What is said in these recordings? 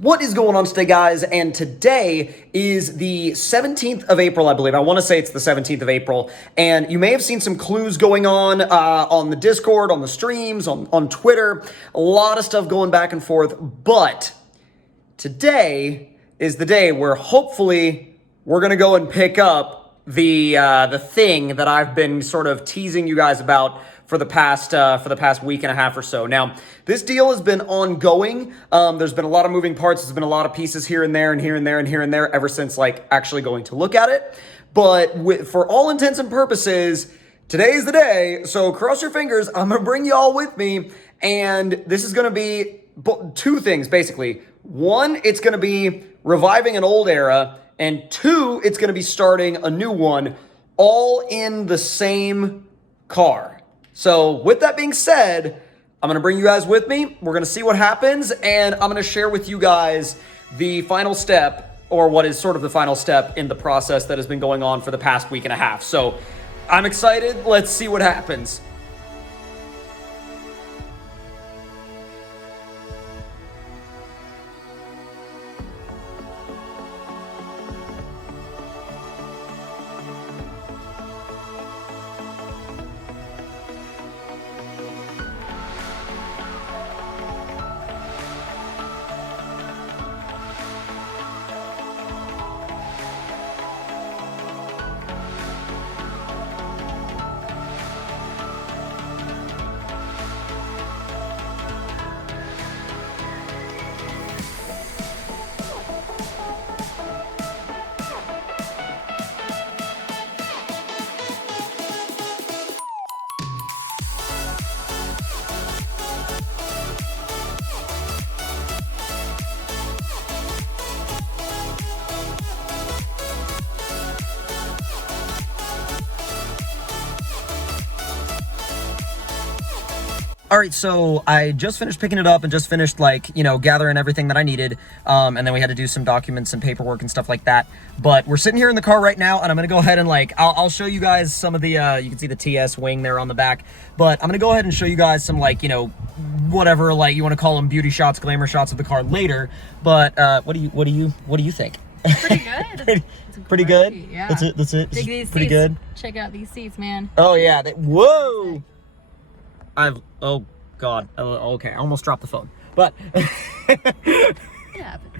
What is going on today, guys? And today is the 17th of April, I believe. I want to say it's the 17th of April. And you may have seen some clues going on the Discord, on the streams, on Twitter. A lot of stuff going back and forth. But today is the day where hopefully we're going to go and pick up the thing that I've been sort of teasing you guys about for the past week and a half or so. Now, this deal has been ongoing. There's been a lot of moving parts. There's been a lot of pieces here and there and here and there and here and there ever since like actually going to look at it. But for all intents and purposes, today's the day. So cross your fingers. I'm going to bring you all with me. And this is going to be two things, basically. One, it's going to be reviving an old era. And two, it's going to be starting a new one, all in the same car. So with that being said, I'm going to bring you guys with me. We're going to see what happens, and I'm going to share with you guys the final step, or what is sort of the final step in the process that has been going on for the past week and a half. So I'm excited. Let's see what happens. All right, so I just finished picking it up and just finished, like, you know, gathering everything that I needed. And then we had to do some documents and paperwork and stuff like that. But we're sitting here in the car right now, and I'm going to go ahead and, like, I'll show you guys some of the, you can see the TS wing there on the back. But I'm going to go ahead and show you guys some, like, you know, whatever, like, you want to call them beauty shots, glamour shots of the car later. But what do you think? Pretty good. Pretty good? Yeah. That's it. Dig these pretty seats. good. Check out these seats, man. Oh, yeah. Whoa! Oh God, okay, I almost dropped the phone, but It happens.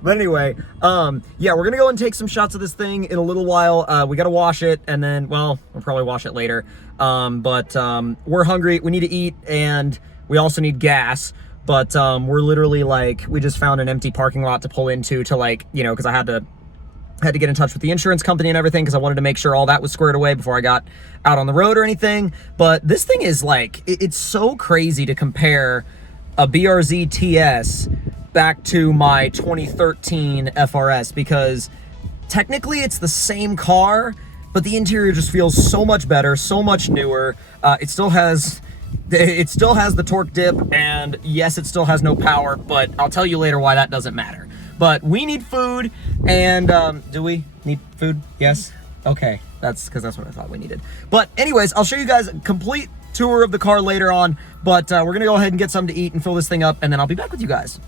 But anyway, yeah, we're gonna go and take some shots of this thing in a little while. We gotta wash it, and then, well, we'll probably wash it later, but we're hungry, we need to eat, and we also need gas, but we're literally, like, we just found an empty parking lot to pull into to, like, you know, because I had to get in touch with the insurance company and everything because I wanted to make sure all that was squared away before I got out on the road or anything. But this thing is like, it's so crazy to compare a BRZ TS back to my 2013 FRS, because technically it's the same car, but the interior just feels so much better, so much newer. It still has the torque dip, and yes, it still has no power, but I'll tell you later why that doesn't matter. But we need food, and do we need food? Yes? Okay, that's because that's what I thought we needed. But anyways, I'll show you guys a complete tour of the car later on, but we're gonna go ahead and get something to eat and fill this thing up, and then I'll be back with you guys.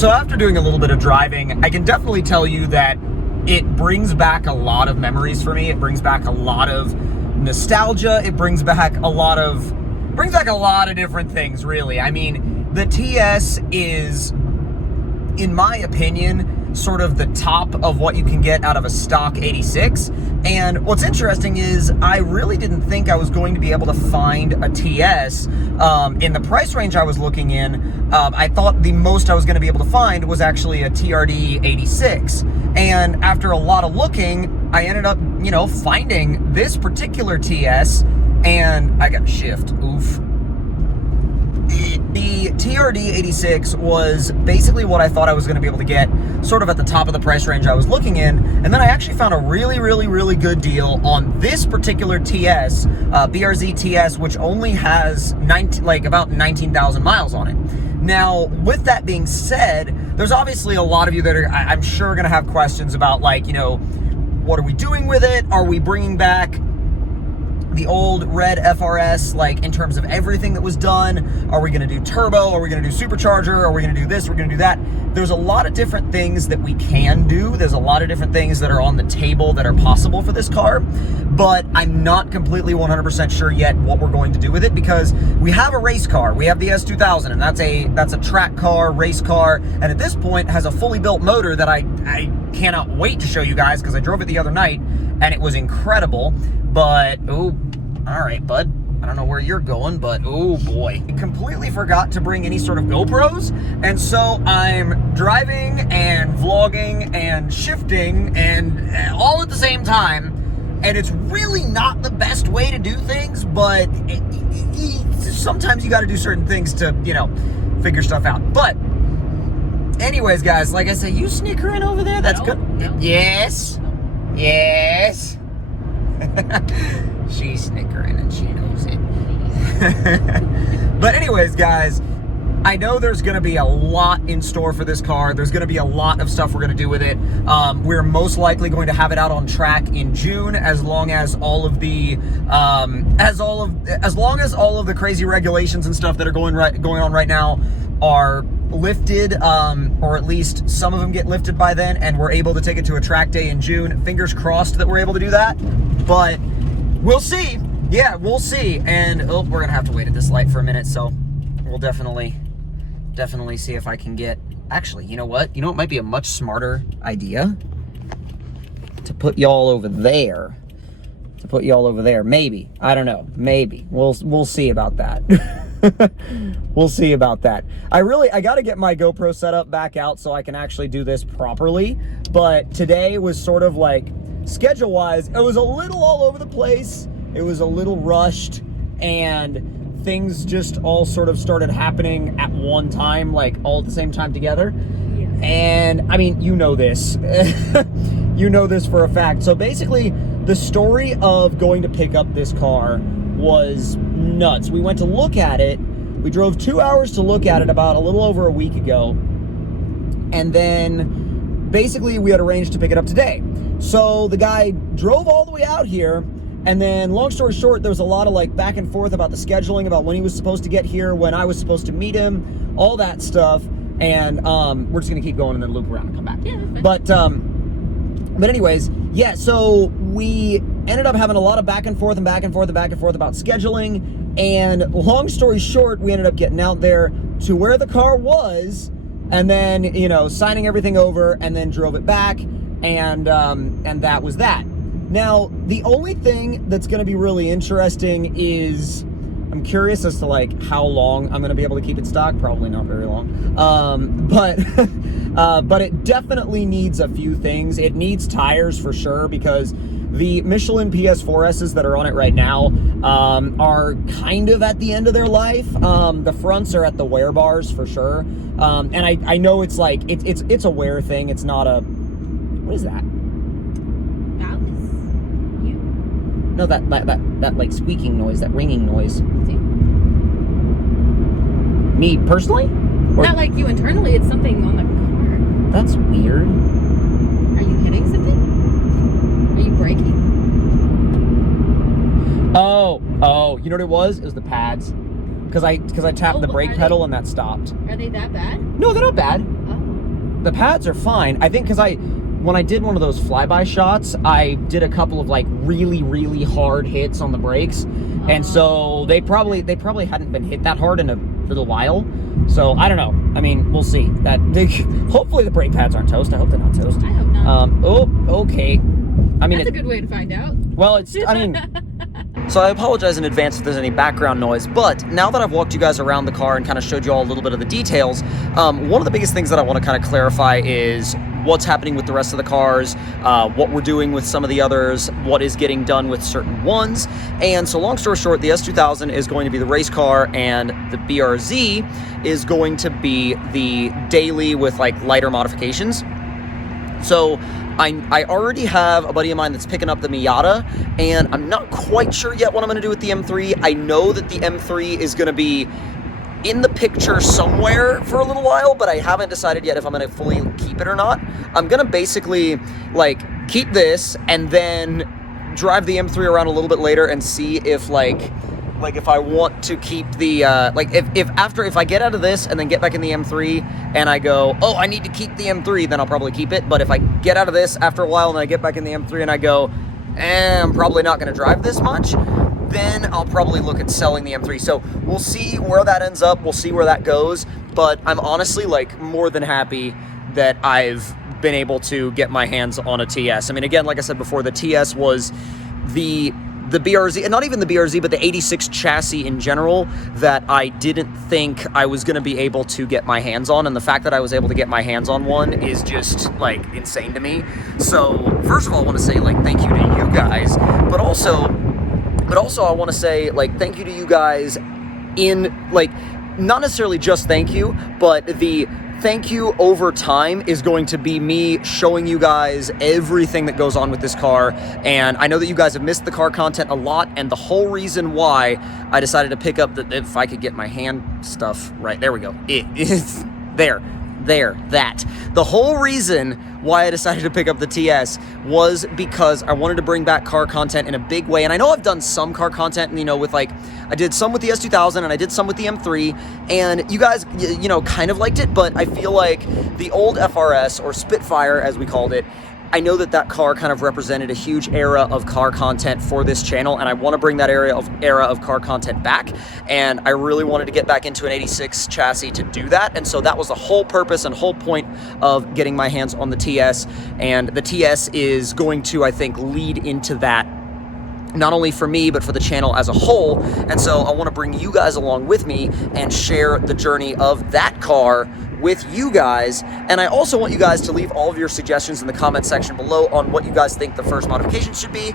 So after doing a little bit of driving, I can definitely tell you that it brings back a lot of memories for me. It brings back a lot of nostalgia. It brings back a lot of different things, really. I mean, the TS is, in my opinion, sort of the top of what you can get out of a stock 86. And what's interesting is I really didn't think I was going to be able to find a TS in the price range I was looking in. I thought the most I was going to be able to find was actually a TRD 86. And after a lot of looking, I ended up, you know, finding this particular TS, and I got shift. Oof. The TRD 86 was basically what I thought I was going to be able to get sort of at the top of the price range I was looking in, and then I actually found a really good deal on this particular TS, BRZ TS, which only has about 19,000 miles on it. Now, with that being said, there's obviously a lot of you that are, I'm sure, going to have questions about, like, you know, what are we doing with it? Are we bringing back the old red FRS, like, in terms of everything that was done? Are we going to do turbo? Are we going to do supercharger? Are we going to do this? We're going to do that. There's a lot of different things that we can do. There's a lot of different things that are on the table that are possible for this car, but I'm not completely 100% sure yet what we're going to do with it, because we have a race car. We have the S2000, and that's a track car, race car, and at this point has a fully built motor that I cannot wait to show you guys, because I drove it the other night and it was incredible. But, oh, all right, bud. I don't know where you're going, but oh boy. I completely forgot to bring any sort of GoPros, and so I'm driving and vlogging and shifting and all at the same time, and it's really not the best way to do things, but sometimes you got to do certain things to, you know, figure stuff out. But anyways, guys, like I said, you snickering over there? That's good. No. Yes. Yes. She's snickering and she knows it. But anyways, guys, I know there's going to be a lot in store for this car. There's going to be a lot of stuff we're going to do with it. We're most likely going to have it out on track in June, as long as all of the crazy regulations and stuff that are going on right now are lifted, or at least some of them get lifted by then, and we're able to take it to a track day in June. Fingers crossed that we're able to do that, but we'll see. Yeah, we'll see. And oh, we're gonna have to wait at this light for a minute, so we'll definitely see if I can get, actually, you know what it might be a much smarter idea to put y'all over there. Maybe, I don't know, maybe we'll see about that. We'll see about that. I got to get my GoPro setup back out so I can actually do this properly. But today was sort of like, schedule-wise, it was a little all over the place. It was a little rushed, and things just all sort of started happening at one time, like all at the same time together. Yeah. And I mean, you know this. You know this for a fact. So basically, the story of going to pick up this car was nuts. We went to look at it. We drove 2 hours to look at it about a little over a week ago. And then basically we had arranged to pick it up today. So the guy drove all the way out here. And then long story short, there was a lot of like back and forth about the scheduling, about when he was supposed to get here, when I was supposed to meet him, all that stuff. And we're just going to keep going and then loop around and come back. Yeah, But anyways, yeah, so we ended up having a lot of back and forth about scheduling, and long story short, we ended up getting out there to where the car was, and then, you know, signing everything over, and then drove it back, and that was that. Now, the only thing that's going to be really interesting is, I'm curious as to like how long I'm going to be able to keep it stock. Probably not very long. But it definitely needs a few things. It needs tires for sure, because the Michelin PS4Ss that are on it right now are kind of at the end of their life. The fronts are at the wear bars for sure. And I know it's like, it's a wear thing. It's not a, what is that? That was you. No, that like squeaking noise, that ringing noise. Me personally? Or, not like you internally, it's something on the car. that's weird. Are you hitting something? Are you braking? Oh, you know what it was? It was the pads. Because I tapped the brake pedal and that stopped. Are they that bad? No, they're not bad. Oh. the pads are fine. I think because when I did one of those flyby shots, I did a couple of like really, really hard hits on the brakes. And so they probably hadn't been hit that hard in a little while. So I don't know. I mean, we'll see. Hopefully the brake pads aren't toast. I hope they're not toast. I hope not. Oh, okay. I mean, that's a good way to find out. Well, so I apologize in advance if there's any background noise, but now that I've walked you guys around the car and kind of showed you all a little bit of the details, one of the biggest things that I want to kind of clarify is what's happening with the rest of the cars, what we're doing with some of the others, what is getting done with certain ones. And so long story short, the S2000 is going to be the race car, and the BRZ is going to be the daily with like lighter modifications. So I already have a buddy of mine that's picking up the Miata, and I'm not quite sure yet what I'm going to do with the M3. I know that the M3 is going to be in the picture somewhere for a little while, but I haven't decided yet if I'm going to fully keep it or not. I'm going to basically like keep this and then drive the M3 around a little bit later and see if like if I want to keep the if I get out of this and then get back in the M3 and I go, oh, I need to keep the M3, then I'll probably keep it. But if I get out of this after a while and I get back in the M3 and I go, I'm probably not going to drive this much, then I'll probably look at selling the M3. So we'll see where that ends up. We'll see where that goes. But I'm honestly like more than happy that I've been able to get my hands on a TS. I mean, again, like I said before, the TS was the BRZ, and not even the BRZ, but the 86 chassis in general that I didn't think I was going to be able to get my hands on. And the fact that I was able to get my hands on one is just like insane to me. So first of all, I want to say like thank you to you guys, but also I want to say like thank you to you guys in like, not necessarily just thank you, but the thank you over time is going to be me showing you guys everything that goes on with this car. And I know that you guys have missed the car content a lot, and the whole reason why I decided to pick up if I could get my hand stuff right, there we go, it is that. The whole reason why I decided to pick up the TS was because I wanted to bring back car content in a big way. And I know I've done some car content, you know, with like, I did some with the S2000 and I did some with the M3, and you guys, you know, kind of liked it, but I feel like the old FRS, or Spitfire as we called it, I know that car kind of represented a huge era of car content for this channel, and I want to bring that era of car content back, and I really wanted to get back into an 86 chassis to do that. And so that was the whole purpose and whole point of getting my hands on the TS, and the TS is going to, I think, lead into that, not only for me, but for the channel as a whole. And so I want to bring you guys along with me and share the journey of that car with you guys. And I also want you guys to leave all of your suggestions in the comment section below on what you guys think the first modification should be,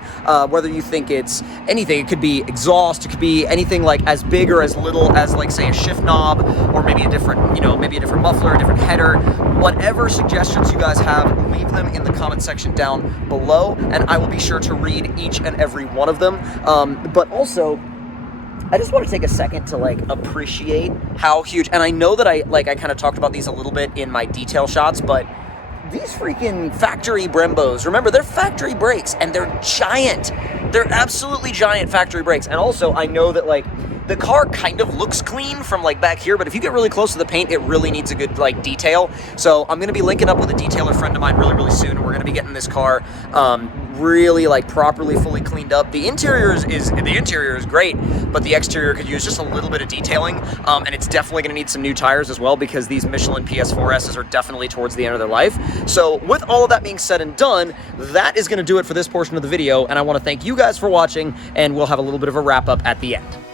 whether you think it's anything. It could be exhaust, it could be anything like as big or as little as like say a shift knob, or maybe a different, you know, maybe a different muffler, a different header. Whatever suggestions you guys have, leave them in the comment section down below, and I will be sure to read each and every one of them. But also, I just want to take a second to like appreciate how huge, and I know that I kind of talked about these a little bit in my detail shots, but these freaking factory Brembos, remember, they're factory brakes, and they're giant. They're absolutely giant factory brakes. And also, I know that like the car kind of looks clean from like back here, but if you get really close to the paint, it really needs a good like detail. So I'm going to be linking up with a detailer friend of mine really soon, and we're going to be getting this car really like properly fully cleaned up. The interior is great, but the exterior could use just a little bit of detailing, and it's definitely going to need some new tires as well, because these Michelin PS4Ss are definitely towards the end of their life. So with all of that being said and done, that is going to do it for this portion of the video, and I want to thank you guys for watching, and we'll have a little bit of a wrap up at the end.